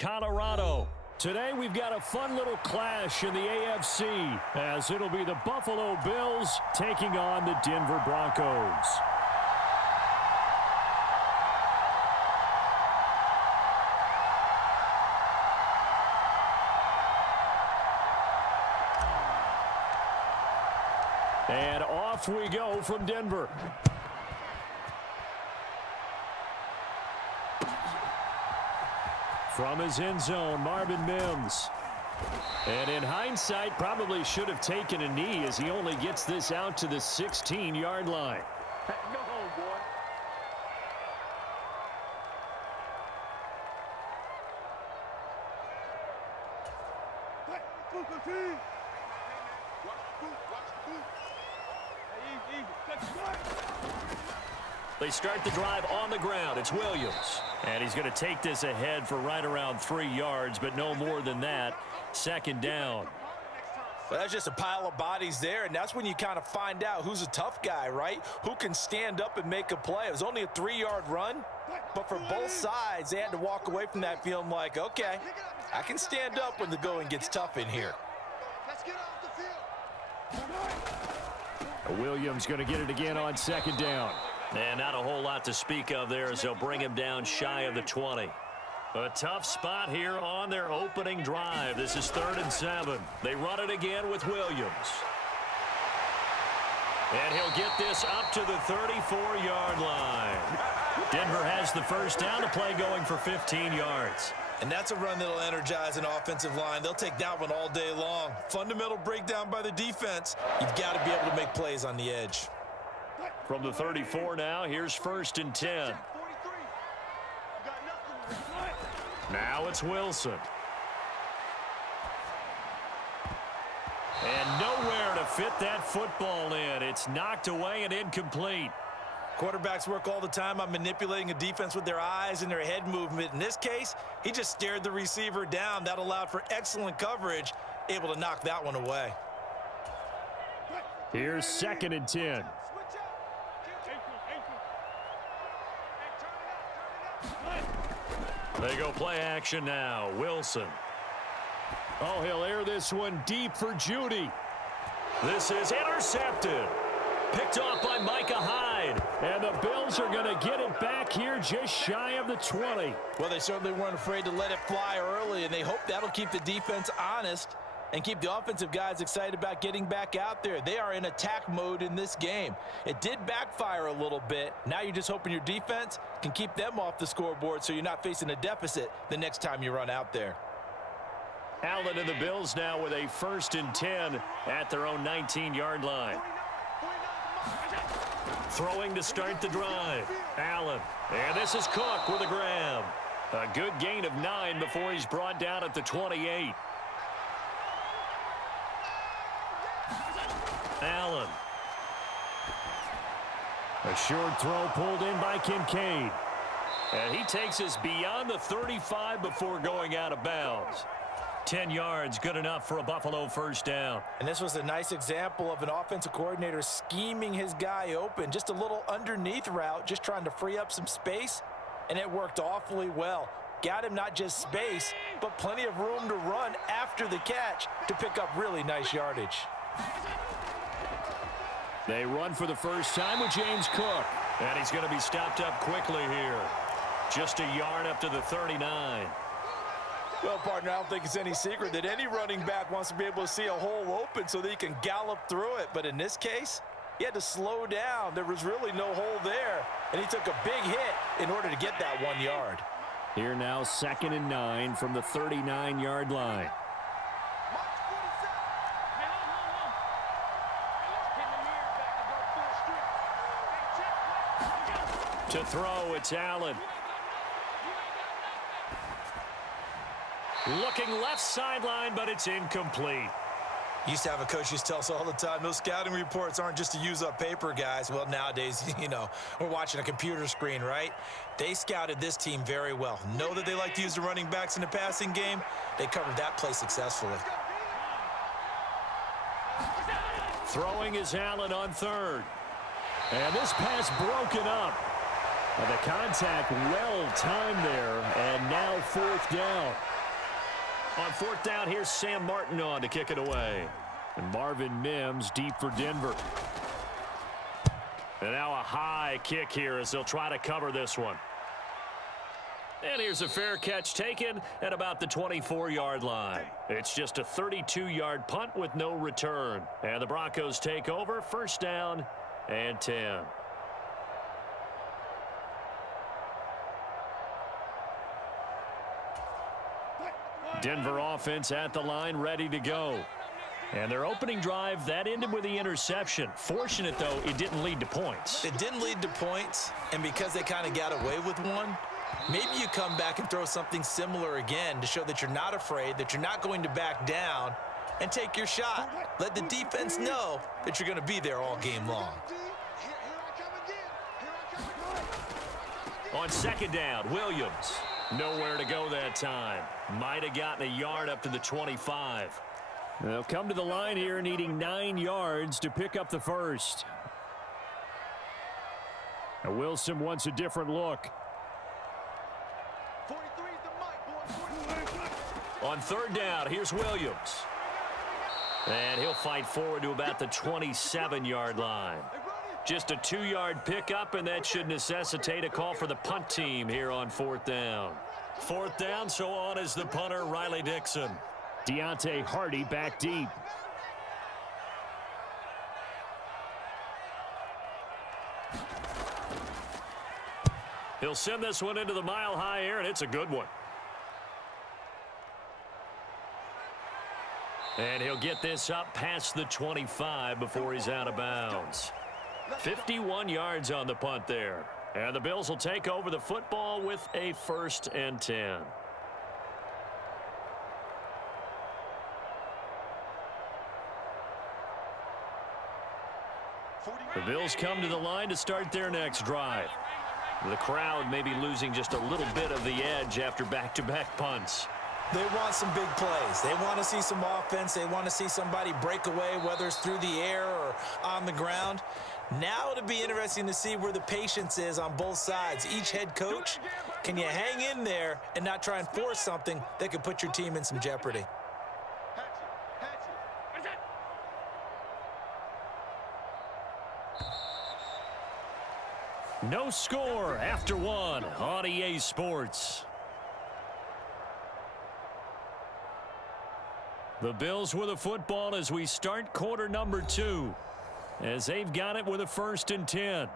Colorado. Today we've got a fun little clash in the AFC as it'll be the Buffalo Bills taking on the Denver Broncos. And off we go from Denver. From his end zone, Marvin Mims. And in hindsight, probably should have taken a knee as he only gets this out to the 16-yard line. Go home, boy. They start the drive on the ground. It's Williams. And he's going to take this ahead for right around 3 yards, but no more than that. Second down. Well, that's just a pile of bodies there, and that's when you kind of find out who's a tough guy, right? Who can stand up and make a play. It was only a 3-yard run, but for both sides, they had to walk away from that feeling like, okay, I can stand up when the going gets tough in here. Let's get off the field. Williams going to get it again on second down. And not a whole lot to speak of there as they'll bring him down shy of the 20. A tough spot here on their opening drive. This is 3rd and 7. They run it again with Williams. And he'll get this up to the 34-yard line. Denver has the first down, to play going for 15 yards. And that's a run that'll energize an offensive line. They'll take that one all day long. Fundamental breakdown by the defense. You've got to be able to make plays on the edge. From the 34 now, here's 1st and 10. Now it's Wilson. And nowhere to fit that football in. It's knocked away and incomplete. Quarterbacks work all the time on manipulating a defense with their eyes and their head movement. In this case, he just stared the receiver down. That allowed for excellent coverage, able to knock that one away. Here's 2nd and 10. They go play action now. Wilson. Oh, he'll air this one deep for Judy. This is intercepted. Picked off by Micah Hyde. And the Bills are going to get it back here just shy of the 20. Well, they certainly weren't afraid to let it fly early, and they hope that'll keep the defense honest and keep the offensive guys excited about getting back out there. They are in attack mode in this game. It did backfire a little bit. Now you're just hoping your defense can keep them off the scoreboard so you're not facing a deficit the next time you run out there. Allen and the Bills now with a 1st and 10 at their own 19-yard line. Throwing to start the drive. Allen. And this is Cook with a grab. A good gain of 9 before he's brought down at the 28. Allen. A short throw pulled in by Kincaid. And he takes us beyond the 35 before going out of bounds. 10 yards, good enough for a Buffalo first down. And this was a nice example of an offensive coordinator scheming his guy open. Just a little underneath route, just trying to free up some space, and it worked awfully well. Got him not just space, but plenty of room to run after the catch to pick up really nice yardage. They run for the first time with James Cook. And he's going to be stopped up quickly here. Just a yard up to the 39. Well, partner, I don't think it's any secret that any running back wants to be able to see a hole open so that he can gallop through it. But in this case, he had to slow down. There was really no hole there. And he took a big hit in order to get that 1 yard. Here now, 2nd and 9 from the 39-yard line. To throw, it's Allen. Looking left sideline, but it's incomplete. Used to have a coach used to tell us all the time, those scouting reports aren't just to use up paper, guys. Well, nowadays, you know, we're watching a computer screen, right? They scouted this team very well. Know that they like to use the running backs in the passing game. They covered that play successfully. Throwing is Allen on 3rd. And this pass broken up. Well, the contact well-timed there, and now fourth down. On fourth down, here's Sam Martin on to kick it away. And Marvin Mims deep for Denver. And now a high kick here as they'll try to cover this one. And here's a fair catch taken at about the 24-yard line. It's just a 32-yard punt with no return. And the Broncos take over, first down and 10. Denver offense at the line, ready to go. And their opening drive, that ended with the interception. Fortunate, though, it didn't lead to points. It didn't lead to points, and because they kind of got away with one, maybe you come back and throw something similar again to show that you're not afraid, that you're not going to back down, and take your shot. Let the defense know that you're going to be there all game long. On second down, Williams. Nowhere to go that time. Might have gotten a yard up to the 25. They'll come to the line here needing 9 yards to pick up the first. Now Wilson wants a different look. On third down, here's Williams. And he'll fight forward to about the 27-yard line. Just a 2-yard pickup, and that should necessitate a call for the punt team here on fourth down. Fourth down, so on is the punter, Riley Dixon. Deontay Hardy back deep. He'll send this one into the mile-high air, and it's a good one. And he'll get this up past the 25 before he's out of bounds. 51 yards on the punt there. And the Bills will take over the football with a 1st and 10. The Bills come to the line to start their next drive. The crowd may be losing just a little bit of the edge after back-to-back punts. They want some big plays. They want to see some offense. They want to see somebody break away, whether it's through the air or on the ground. Now it'll be interesting to see where the patience is on both sides. Each head coach, can you hang in there and not try and force something that could put your team in some jeopardy? No score after one on EA Sports. The Bills with a football as we start quarter number 2. As they've got it with a 1st and 10.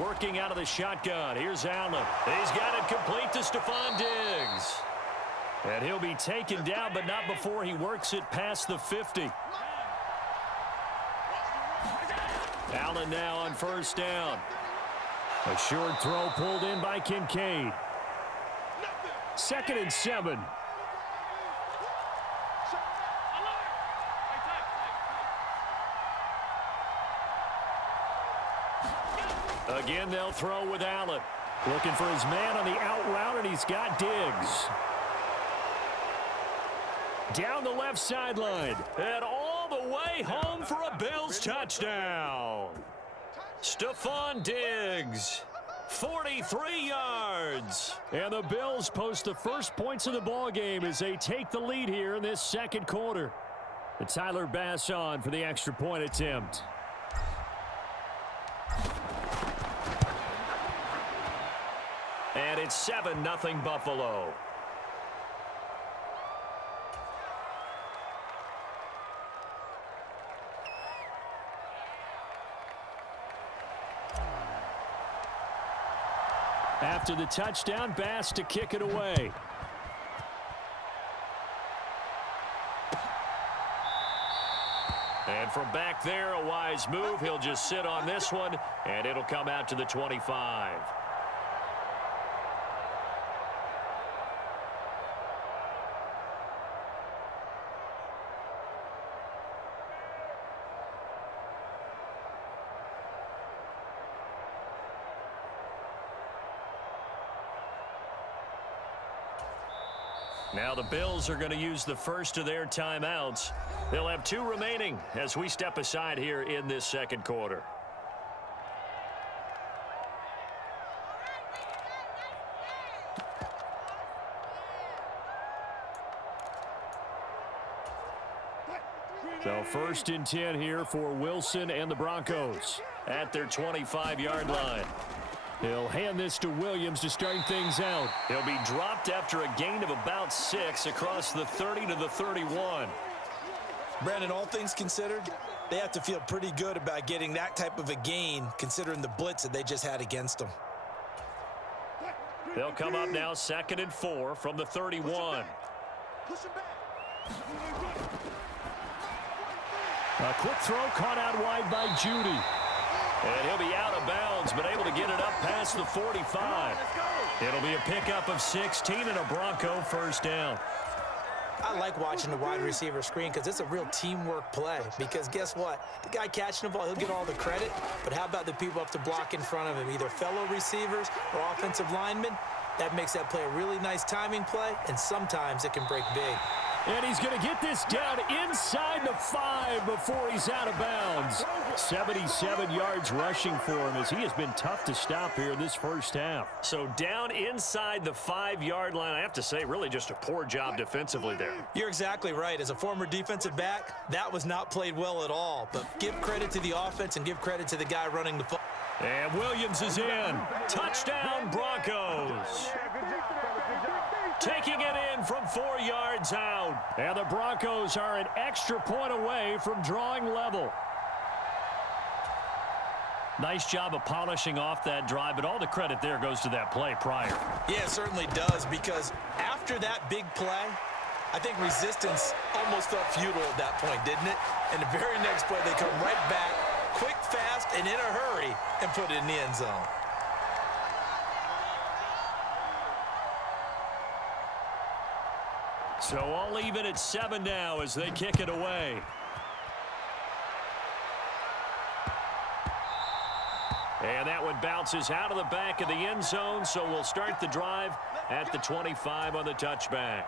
Working out of the shotgun. Here's Allen. He's got it complete to Stefon Diggs. And he'll be taken down, but not before he works it past the 50. Allen now on first down. A short throw pulled in by Kincaid. 2nd and 7. Again, they'll throw with Allen. Looking for his man on the out route, and he's got Diggs. Down the left sideline. And all the way home for a Bills touchdown. Stefon Diggs. 43 yards. And the Bills post the first points of the ballgame as they take the lead here in this second quarter. And Tyler Bass on for the extra point attempt. And it's 7-0 Buffalo. After the touchdown, Bass to kick it away. And from back there, a wise move. He'll just sit on this one, and it'll come out to the 25. Now the Bills are going to use the first of their timeouts. They'll have 2 remaining as we step aside here in this second quarter. So 1st and 10 here for Wilson and the Broncos at their 25-yard line. He'll hand this to Williams to start things out. He'll be dropped after a gain of about 6 across the 30 to the 31. Brandon, all things considered, they have to feel pretty good about getting that type of a gain considering the blitz that they just had against them. They'll come up now 2nd and 4 from the 31. Push him back. A quick throw caught out wide by Judy. And he'll be out of bounds, but able to get it up past the 45. It'll be a pickup of 16 and a Bronco first down. I like watching the wide receiver screen because it's a real teamwork play. Because guess what? The guy catching the ball, he'll get all the credit. But how about the people up to block in front of him, either fellow receivers or offensive linemen? That makes that play a really nice timing play, and sometimes it can break big. And he's going to get this down inside the 5 before he's out of bounds. 77 yards rushing for him as he has been tough to stop here in this first half. So down inside the 5-yard line, I have to say, really just a poor job defensively there. You're exactly right. As a former defensive back, that was not played well at all. But give credit to the offense and give credit to the guy running the football. And Williams is in. Touchdown, Broncos. Taking it in from 4 yards out. And the Broncos are an extra point away from drawing level. Nice job of polishing off that drive, but all the credit there goes to that play prior. Yeah, it certainly does, because after that big play, I think resistance almost felt futile at that point, didn't it? And the very next play, they come right back, quick, fast, and in a hurry, and put it in the end zone. So all even at 7 now as they kick it away. And that one bounces out of the back of the end zone, so we'll start the drive at the 25 on the touchback.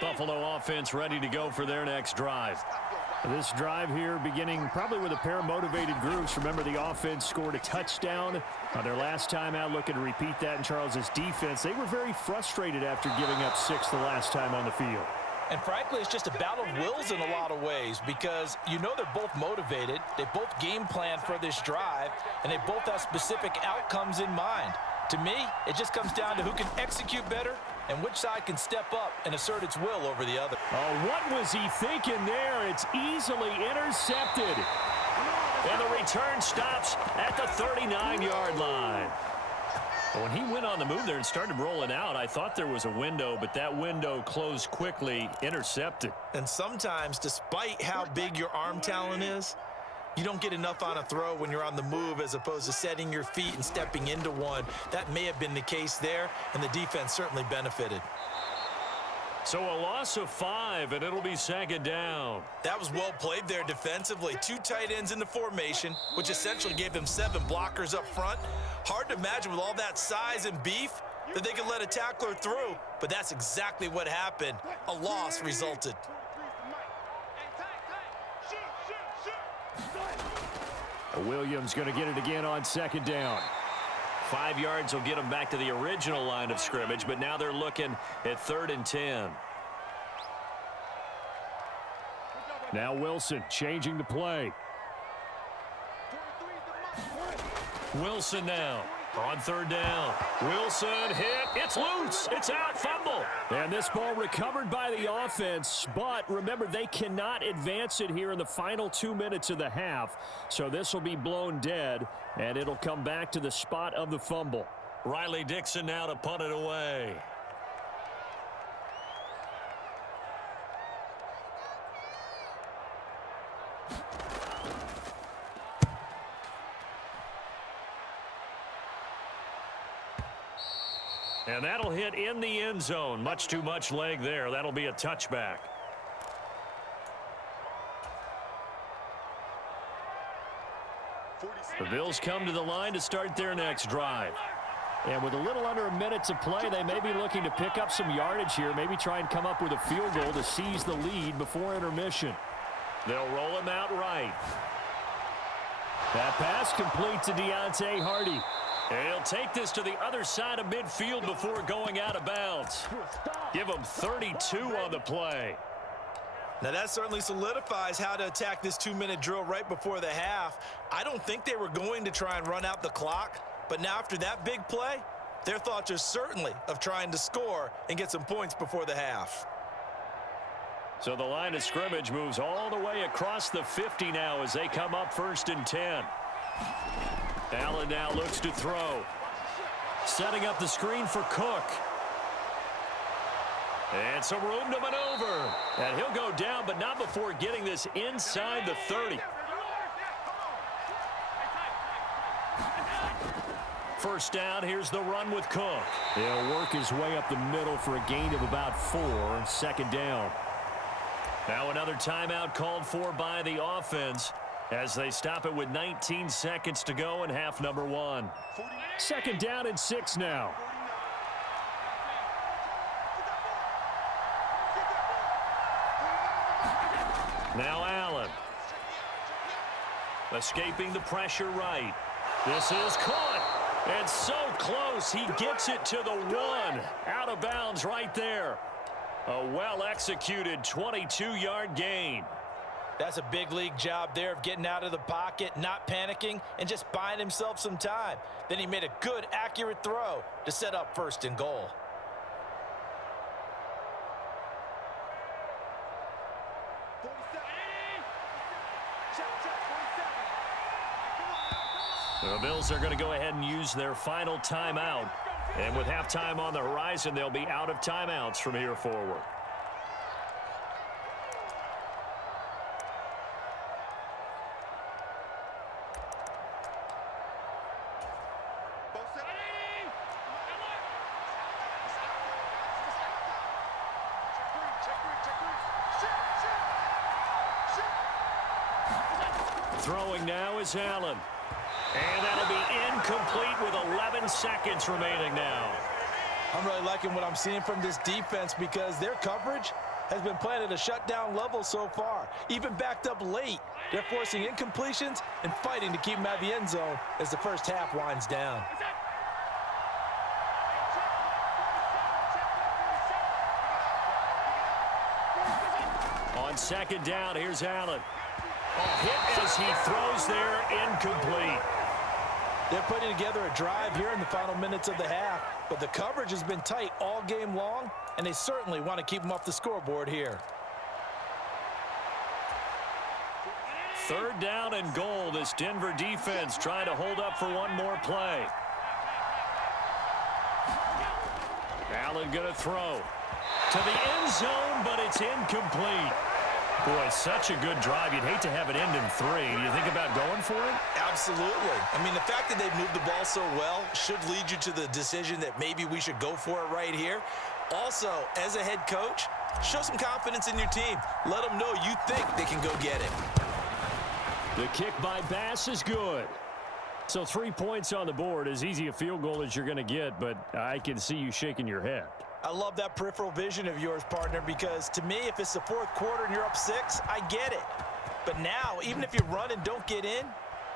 Buffalo offense ready to go for their next drive. This drive here beginning probably with a pair of motivated groups. Remember, the offense scored a touchdown on their last time out. Looking to repeat that in Charles's defense. They were very frustrated after giving up 6 the last time on the field. And frankly, it's just a battle of wills in a lot of ways, because you know they're both motivated. They both game plan for this drive, and they both have specific outcomes in mind. To me, it just comes down to who can execute better and which side can step up and assert its will over the other. Oh, what was he thinking there? It's easily intercepted. And the return stops at the 39-yard line. When he went on the move there and started rolling out, I thought there was a window, but that window closed quickly, intercepted. And sometimes, despite how big your arm talent is, you don't get enough on a throw when you're on the move as opposed to setting your feet and stepping into one. That may have been the case there, and the defense certainly benefited. So a loss of 5, and it'll be 2nd down. That was well played there defensively. 2 tight ends in the formation, which essentially gave them 7 blockers up front. Hard to imagine with all that size and beef that they could let a tackler through, but that's exactly what happened. A loss resulted. Williams going to get it again on 2nd down. 5 yards will get them back to the original line of scrimmage, but now they're looking at 3rd and 10. Now Wilson changing the play. Wilson now on 3rd down. Wilson hit. It's loose. It's out. Fumble. And this ball recovered by the offense. But remember, they cannot advance it here in the final 2 minutes of the half. So this will be blown dead, and it'll come back to the spot of the fumble. Riley Dixon now to punt it away. And that'll hit in the end zone. Much too much leg there. That'll be a touchback. The Bills come to the line to start their next drive. And with a little under a minute to play, they may be looking to pick up some yardage here, maybe try and come up with a field goal to seize the lead before intermission. They'll roll him out right. That pass complete to Deontay Hardy. He'll take this to the other side of midfield before going out of bounds. Give him 32 on the play. Now that certainly solidifies how to attack this 2-minute drill right before the half. I don't think they were going to try and run out the clock, but now after that big play, their thoughts are certainly of trying to score and get some points before the half. So the line of scrimmage moves all the way across the 50 now as they come up 1st and 10. Allen now looks to throw. Setting up the screen for Cook. And some room to maneuver. And he'll go down, but not before getting this inside the 30. First down, here's the run with Cook. He'll work his way up the middle for a gain of about 4, 2nd down. Now another timeout called for by the offense as they stop it with 19 seconds to go in half number 1. 2nd down and 6 now. Now Allen. Escaping the pressure right. This is caught. And so close. He gets it to the 1. Out of bounds right there. A well-executed 22-yard gain. That's a big league job there of getting out of the pocket, not panicking, and just buying himself some time. Then he made a good, accurate throw to set up 1st and goal. The Bills are going to go ahead and use their final timeout. And with halftime on the horizon, they'll be out of timeouts from here forward. Throwing now is Allen. And that'll be incomplete with 11 seconds remaining now. I'm really liking what I'm seeing from this defense because their coverage has been playing at a shutdown level so far. Even backed up late, they're forcing incompletions and fighting to keep them out of the end zone as the first half winds down. On 2nd down, here's Allen. Hit as he throws there, incomplete. They're putting together a drive here in the final minutes of the half, but the coverage has been tight all game long, and they certainly want to keep them off the scoreboard here. 3rd down and goal. This Denver defense trying to hold up for one more play. Allen going to throw to the end zone, but it's incomplete. Boy, such a good drive. You'd hate to have it end in 3. Do you think about going for it? Absolutely. I mean, the fact that they've moved the ball so well should lead you to the decision that maybe we should go for it right here. Also, as a head coach, show some confidence in your team. Let them know you think they can go get it. The kick by Bass is good. So 3 points on the board, as easy a field goal as you're going to get, but I can see you shaking your head. I love that peripheral vision of yours, partner, because to me, if it's the 4th quarter and you're up 6, I get it. But now, even if you run and don't get in,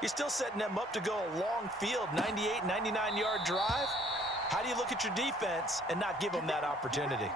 you're still setting them up to go a long field, 98, 99-yard drive. How do you look at your defense and not give them that opportunity?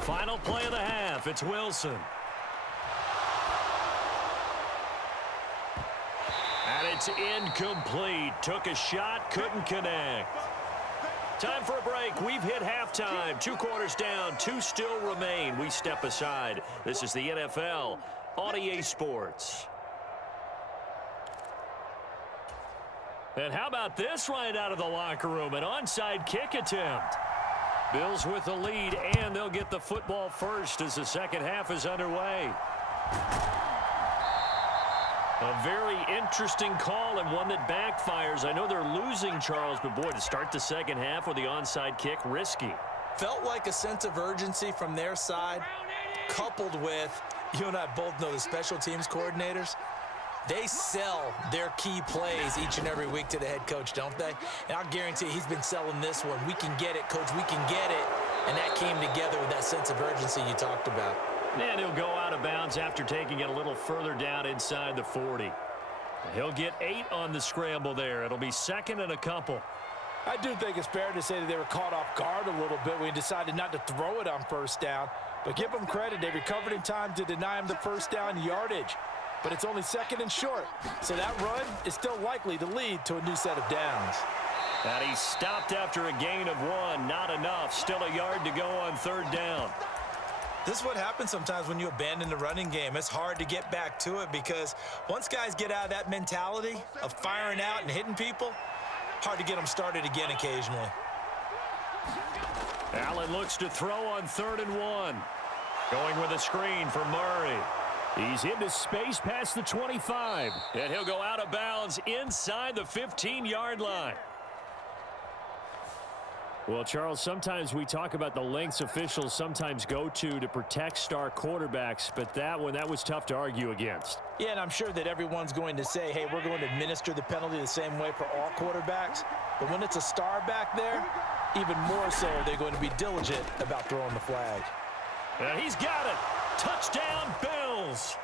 Final play of the half. It's Wilson. And it's incomplete. Took a shot, couldn't connect. Time for a break. We've hit halftime. 2 quarters down, 2 still remain. We step aside. This is the NFL on EA Sports. And how about this right out of the locker room? An onside kick attempt. Bills with the lead, and they'll get the football first as the second half is underway. A very interesting call and one that backfires. I know they're losing, Charles, but boy, to start the second half with the onside kick, risky. Felt like a sense of urgency from their side, coupled with, you and I both know the special teams coordinators. They sell their key plays each and every week to the head coach, don't they? And I'll guarantee you he's been selling this one. We can get it, coach, we can get it. And that came together with that sense of urgency you talked about. And he'll go out of bounds after taking it a little further down inside the 40. He'll get 8 on the scramble there. It'll be second and a couple. I do think it's fair to say that they were caught off guard a little bit when he decided not to throw it on first down. But give them credit. They recovered in time to deny him the first down yardage. But it's only second and short. So that run is still likely to lead to a new set of downs. And he stopped after a gain of 1. Not enough. Still a yard to go on third down. This is what happens sometimes when you abandon the running game. It's hard to get back to it because once guys get out of that mentality of firing out and hitting people, hard to get them started again occasionally. Allen looks to throw on 3rd and 1. Going with a screen for Murray. He's into space past the 25. And he'll go out of bounds inside the 15-yard line. Well, Charles, sometimes we talk about the lengths officials sometimes go to protect star quarterbacks, but that was tough to argue against. Yeah, and I'm sure that everyone's going to say, hey, we're going to administer the penalty the same way for all quarterbacks. But when it's a star back there, even more so they're going to be diligent about throwing the flag. And he's got it. Touchdown, Bills.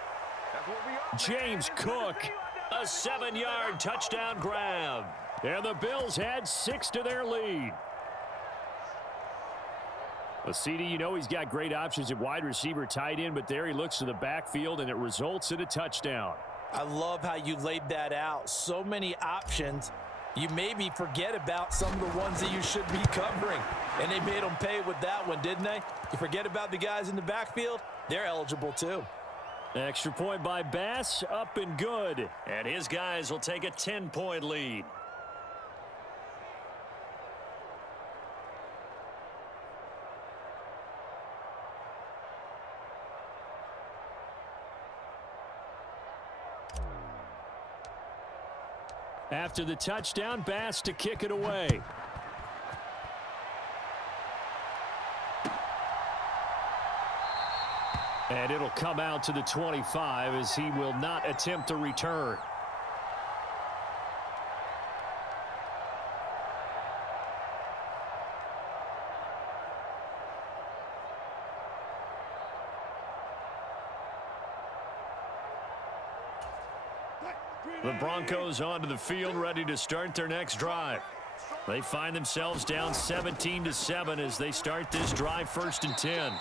James Cook, a 7-yard touchdown grab. And the Bills add 6 to their lead. Well, CD, you know he's got great options at wide receiver, tight end, but there he looks to the backfield, and it results in a touchdown. I love how you laid that out. So many options. You maybe forget about some of the ones that you should be covering. And they made them pay with that one, didn't they? You forget about the guys in the backfield, they're eligible too. Extra point by Bass, up and good. And his guys will take a 10-point lead. After the touchdown, Bass to kick it away. And it'll come out to the 25 as he will not attempt a return. The Broncos onto the field, ready to start their next drive. They find themselves down 17-7 as they start this drive, 1st and 10.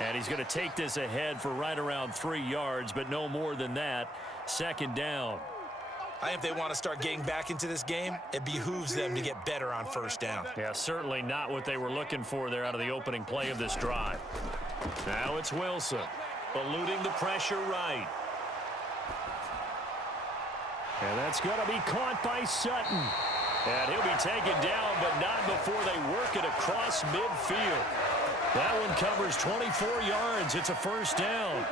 And he's going to take this ahead for right around 3 yards, but no more than that. 2nd down. I think if they want to start getting back into this game, it behooves them to get better on 1st down. Yeah, certainly not what they were looking for there out of the opening play of this drive. Now it's Wilson, eluding the pressure right. And that's going to be caught by Sutton. And he'll be taken down, but not before they work it across midfield. That one covers 24 yards. It's a 1st down.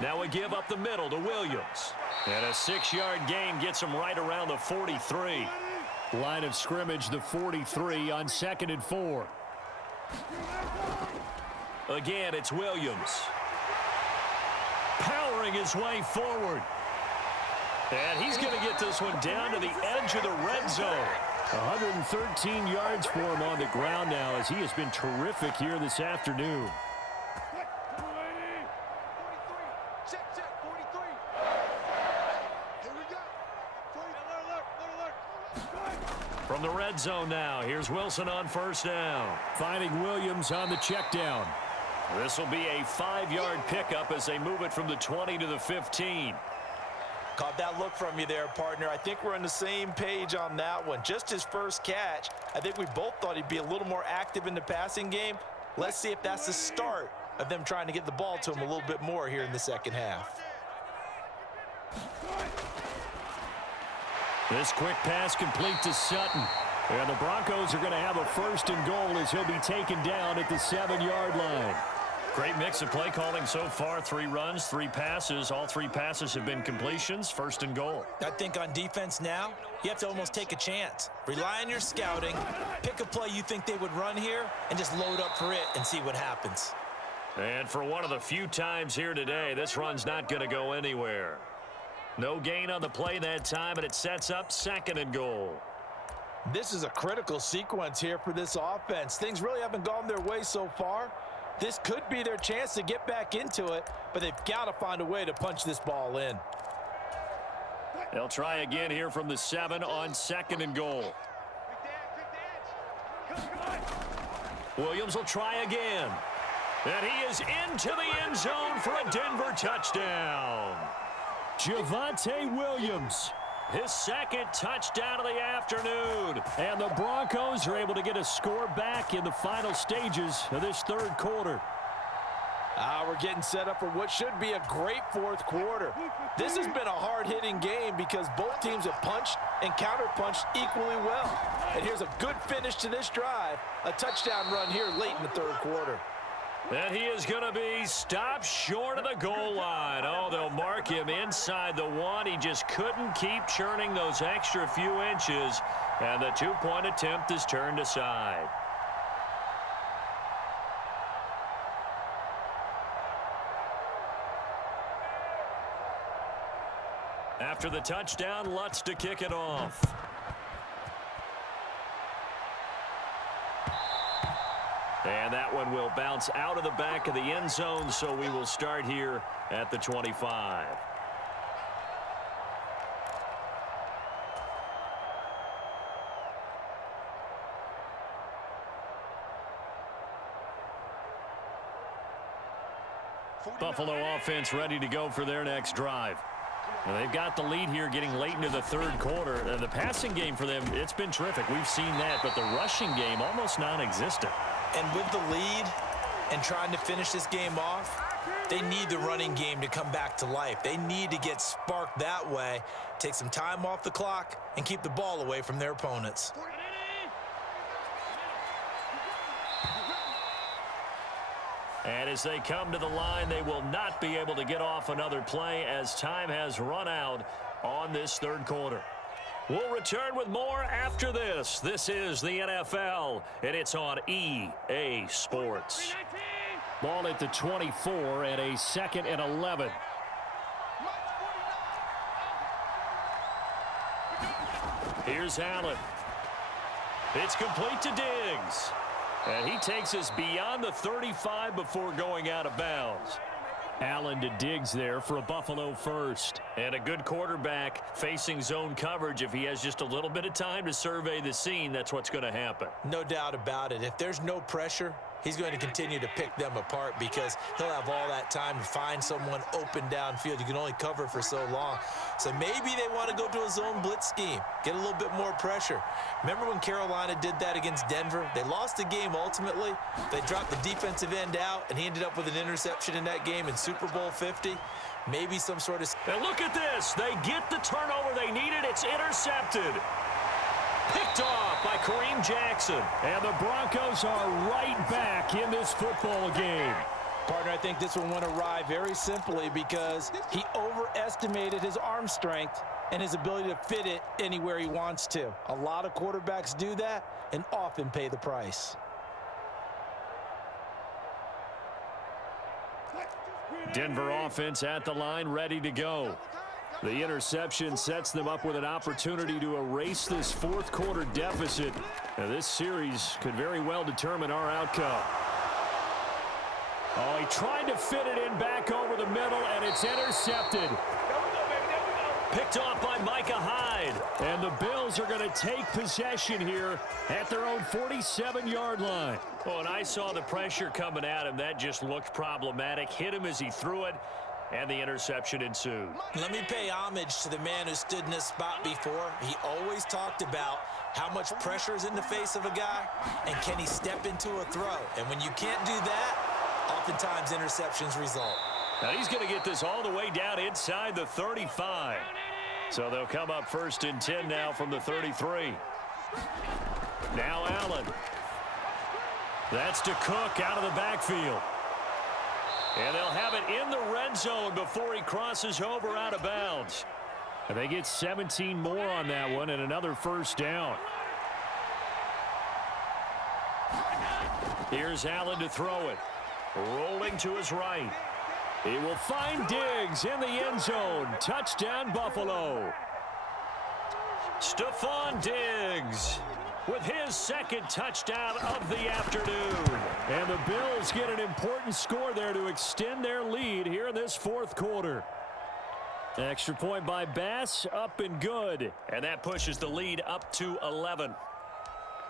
Now we give up the middle to Williams. And a 6-yard gain gets him right around the 43. Line of scrimmage, the 43 on 2nd and 4. Again, it's Williams. Powering his way forward. And he's going to get this one down to the edge of the red zone. 113 yards for him on the ground now as he has been terrific here this afternoon. From the red zone now, here's Wilson on 1st down. Finding Williams on the check down. This will be a 5-yard pickup as they move it from the 20 to the 15. Caught that look from you there, partner. I think we're on the same page on that one. Just his first catch. I think we both thought he'd be a little more active in the passing game. Let's see if that's the start of them trying to get the ball to him a little bit more here in the second half. This quick pass complete to Sutton. And the Broncos are going to have a 1st and goal as he'll be taken down at the 7-yard line. Great mix of play calling so far. 3 runs, 3 passes. All 3 passes have been completions. 1st and goal. I think on defense now, you have to almost take a chance. Rely on your scouting. Pick a play you think they would run here and just load up for it and see what happens. And for one of the few times here today, this run's not going to go anywhere. No gain on the play that time, and it sets up 2nd and goal. This is a critical sequence here for this offense. Things really haven't gone their way so far. This could be their chance to get back into it, but they've got to find a way to punch this ball in. They'll try again here from the 7 on 2nd and goal. Williams will try again. And he is into the end zone for a Denver touchdown. Javonte Williams, His 2nd touchdown of the afternoon. and the Broncos are able to get a score back in the final stages of this 3rd quarter. We're getting set up for what should be a great 4th quarter. This has been a hard-hitting game because both teams have punched and counter-punched equally well. And here's a good finish to this drive, a touchdown run here late in the 3rd quarter. And he is going to be stopped short of the goal line. Oh, they'll mark him inside the 1. He just couldn't keep churning those extra few inches, and the 2-point attempt is turned aside. After the touchdown, Lutz to kick it off. And that one will bounce out of the back of the end zone, so we will start here at the 25. Buffalo offense ready to go for their next drive. Well, they've got the lead here getting late into the 3rd quarter. The passing game for them, it's been terrific. We've seen that, but the rushing game almost non-existent. And with the lead and trying to finish this game off, they need the running game to come back to life. They need to get sparked that way, take some time off the clock, and keep the ball away from their opponents. And as they come to the line, they will not be able to get off another play as time has run out on this 3rd quarter. We'll return with more after this. This is the NFL, and it's on EA Sports. Ball at the 24 and a 2nd and 11. Here's Allen. It's complete to Diggs. And he takes us beyond the 35 before going out of bounds. Allen to Diggs there for a Buffalo 1st. And a good quarterback facing zone coverage. If he has just a little bit of time to survey the scene, that's what's going to happen. No doubt about it. If there's no pressure, he's going to continue to pick them apart because he'll have all that time to find someone open downfield. You can only cover for so long. So maybe they want to go to a zone blitz scheme, get a little bit more pressure. Remember when Carolina did that against Denver? They lost the game ultimately. They dropped the defensive end out, and he ended up with an interception in that game in Super Bowl 50. Maybe some sort of... And look at this. They get the turnover they needed. It's intercepted. Picked off by Kareem Jackson. And the Broncos are right back in this football game. Partner, I think this one went awry very simply because he overestimated his arm strength and his ability to fit it anywhere he wants to. A lot of quarterbacks do that and often pay the price. Denver offense at the line, ready to go. The interception sets them up with an opportunity to erase this 4th quarter deficit. Now, this series could very well determine our outcome. Oh, he tried to fit it in back over the middle, and it's intercepted. Picked off by Micah Hyde. And the Bills are going to take possession here at their own 47-yard line. Oh, and I saw the pressure coming at him. That just looked problematic. Hit him as he threw it, and the interception ensued. Let me pay homage to the man who stood in this spot before. He always talked about how much pressure is in the face of a guy, and can he step into a throw. And when you can't do that, oftentimes interceptions result. Now he's going to get this all the way down inside the 35. So they'll come up 1st and 10 now from the 33. Now Allen. That's to Cook out of the backfield. And they'll have it in the red zone before he crosses over out of bounds. And they get 17 more on that one and another 1st down. Here's Allen to throw it. Rolling to his right. He will find Diggs in the end zone. Touchdown, Buffalo. Stefon Diggs with his 2nd touchdown of the afternoon. And the Bills get an important score there to extend their lead here in this 4th quarter. Extra point by Bass, up and good. And that pushes the lead up to 11.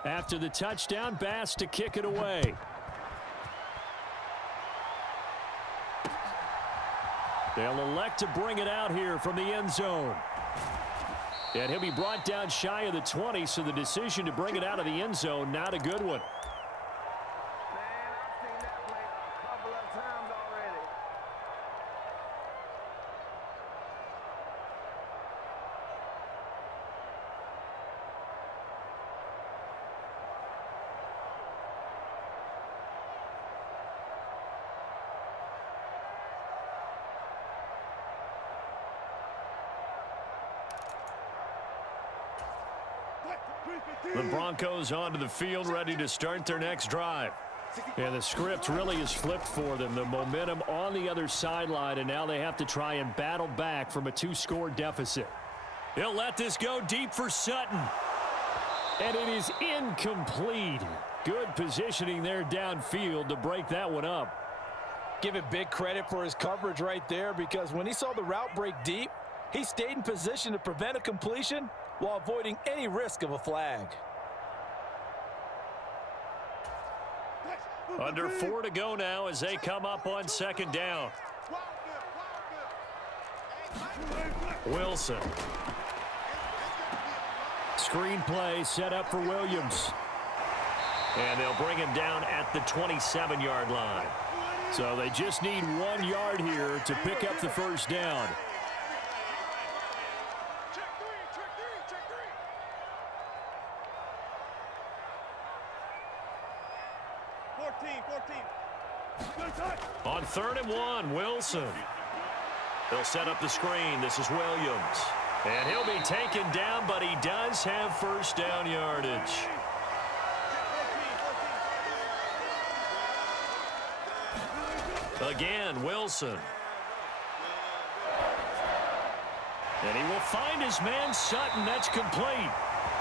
After the touchdown, Bass to kick it away. They'll elect to bring it out here from the end zone. And he'll be brought down shy of the 20, so the decision to bring it out of the end zone, not a good one. The Broncos onto the field, ready to start their next drive. And the script really is flipped for them. The momentum on the other sideline, and now they have to try and battle back from a 2-score deficit. He'll let this go deep for Sutton. And it is incomplete. Good positioning there downfield to break that one up. Give it big credit for his coverage right there, because when he saw the route break deep, he stayed in position to prevent a completion while avoiding any risk of a flag. Under 4 to go now as they come up on 2nd down. Wilson. Screen play set up for Williams. And they'll bring him down at the 27-yard line. So they just need 1 yard here to pick up the 1st down. On 3rd and 1, Wilson. They'll set up the screen. This is Williams. And he'll be taken down, but he does have 1st down yardage. Again, Wilson. And he will find his man Sutton. That's complete.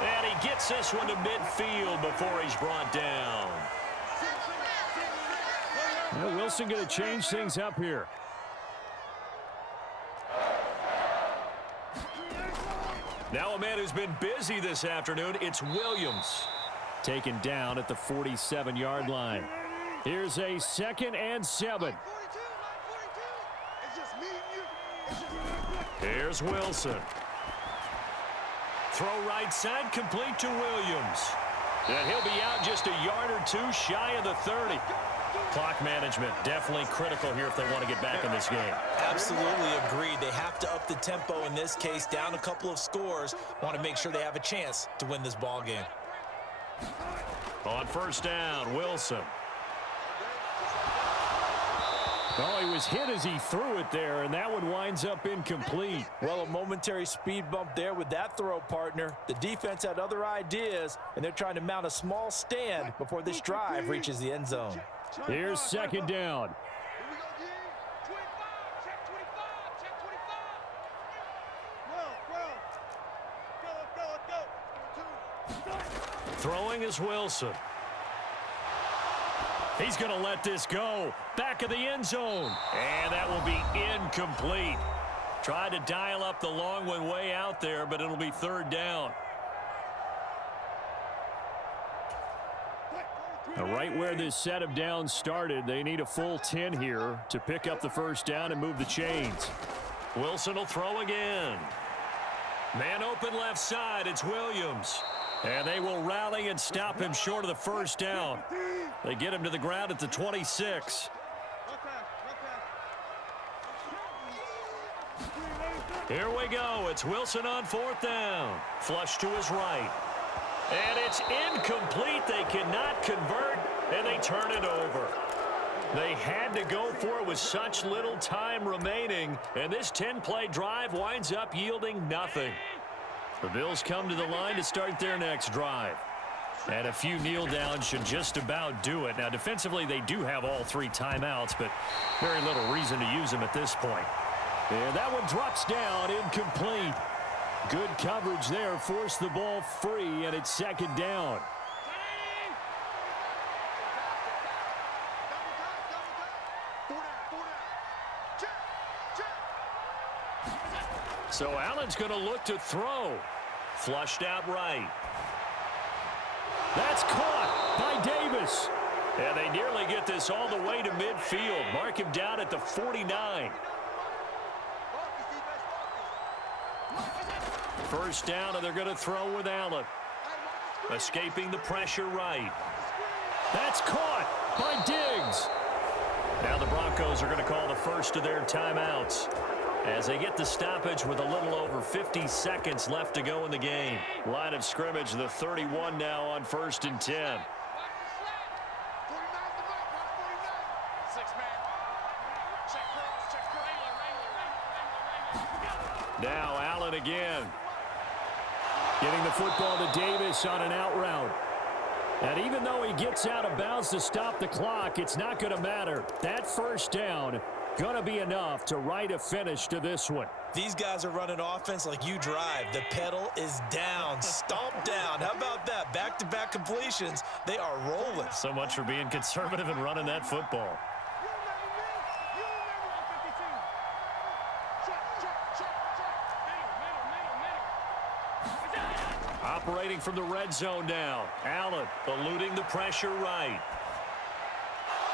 And he gets this one to midfield before he's brought down. Well, Wilson going to change things up here. Now a man who's been busy this afternoon, it's Williams. Taken down at the 47-yard line. Here's a 2nd and 7. Here's Wilson. Throw right side, complete to Williams. And he'll be out just a yard or 2 shy of the 30. Clock management definitely critical here if they want to get back in this game. Absolutely agreed. They have to up the tempo in this case, down a couple of scores. Want to make sure they have a chance to win this ball game. On 1st down, Wilson. Oh, he was hit as he threw it there, and that one winds up incomplete. Well, a momentary speed bump there with that throw, partner. The defense had other ideas, and they're trying to mount a small stand before this drive reaches the end zone. Here's 2nd down. Throwing is Wilson. He's going to let this go. Back of the end zone. And that will be incomplete. Tried to dial up the long one way out there, but it'll be third down. Right where this set of downs started, they need a full 10 here to pick up the first down and move the chains. Wilson will throw again. Man open left side, it's Williams. And they will rally and stop him short of the first down. They get him to the ground at the 26. Here we go. It's Wilson on fourth down. Flush to his right. And it's incomplete. They cannot convert, and they turn it over. They had to go for it with such little time remaining, and this 10-play drive winds up yielding nothing. The Bills come to the line to start their next drive. And a few kneel downs should just about do it. Now, defensively, they do have all three timeouts, but very little reason to use them at this point. And that one drops down, incomplete. Good coverage there, forced the ball free, and it's second down. So Allen's going to look to throw. Flushed out right. That's caught by Davis. And they nearly get this all the way to midfield. Mark him down at the 49. First down, and they're going to throw with Allen. Escaping the pressure right. That's caught by Diggs. Now the Broncos are going to call the first of their timeouts as they get the stoppage with a little over 50 seconds left to go in the game. Line of scrimmage, the 31 now on 1st and 10. Now Allen again. Getting the football to Davis on an out route. And even though he gets out of bounds to stop the clock, it's not going to matter. That first down going to be enough to write a finish to this one. These guys are running offense like you drive. The pedal is down, stomp down. How about that? Back-to-back completions. They are rolling. So much for being conservative and running that football. Operating from the red zone now. Allen eluding the pressure right.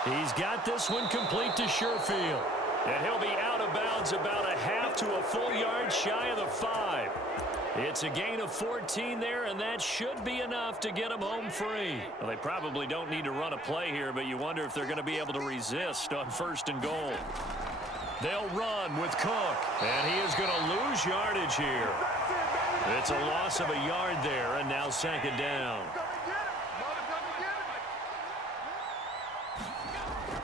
He's got this one complete to Sherfield. And he'll be out of bounds about a half to a full yard shy of the 5. It's a gain of 14 there, and that should be enough to get him home free. Well, they probably don't need to run a play here, but you wonder if they're going to be able to resist on 1st and goal. They'll run with Cook, and he is going to lose yardage here. It's a loss of a yard there, and now second down.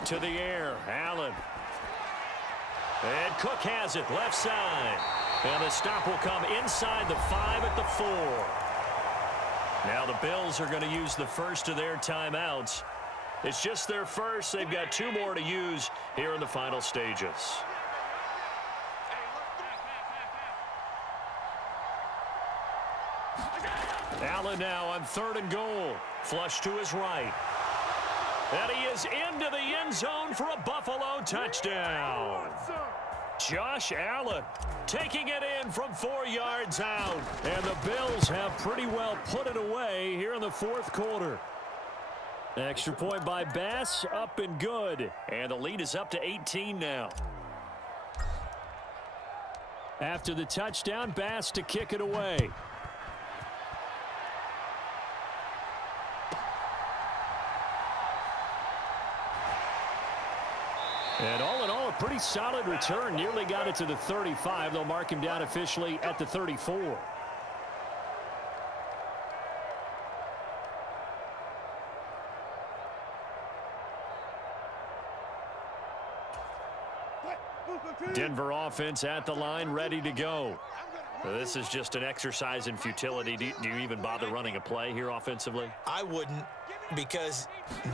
To the air, Allen. And Cook has it, left side. And the stop will come inside the 5 at the 4. Now the Bills are going to use the first of their timeouts. It's just their first. They've got 2 more to use here in the final stages. Allen now on 3rd and goal. Flush to his right. And he is into the end zone for a Buffalo touchdown. Josh Allen taking it in from 4 yards out. And the Bills have pretty well put it away here in the 4th quarter. Extra point by Bass, up and good. And the lead is up to 18 now. After the touchdown, Bass to kick it away. And all in all, a pretty solid return. Nearly got it to the 35. They'll mark him down officially at the 34. Denver offense at the line, ready to go. This is just an exercise in futility. Do you even bother running a play here offensively? I wouldn't, because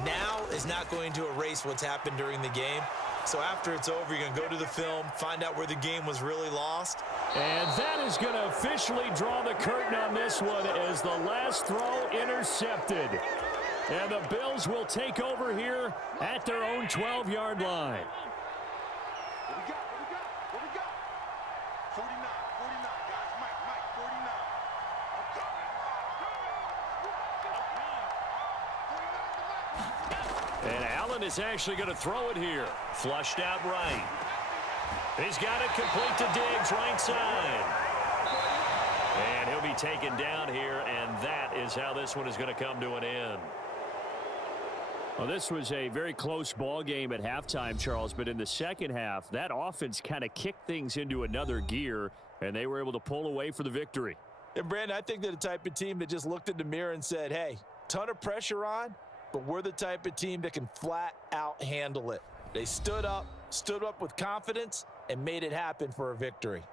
now is not going to erase what's happened during the game. So after it's over, you're going to go to the film, find out where the game was really lost. And that is going to officially draw the curtain on this one as the last throw intercepted. And the Bills will take over here at their own 12-yard line. Allen is actually going to throw it here. Flushed out right. He's got it complete to Diggs, right side. And he'll be taken down here, and that is how this one is going to come to an end. Well, this was a very close ball game at halftime, Charles, but in the second half, that offense kind of kicked things into another gear, and they were able to pull away for the victory. And, Brandon, I think they're the type of team that just looked in the mirror and said, hey, ton of pressure on, but we're the type of team that can flat out handle it. They stood up with confidence, and made it happen for a victory.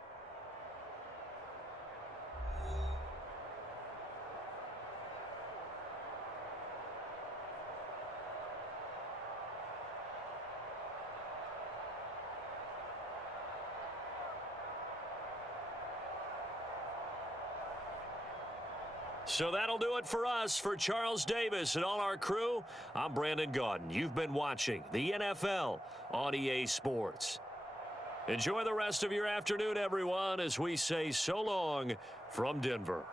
So that'll do it for us. For Charles Davis and all our crew, I'm Brandon Gaudin. You've been watching the NFL on EA Sports. Enjoy the rest of your afternoon, everyone, as we say so long from Denver.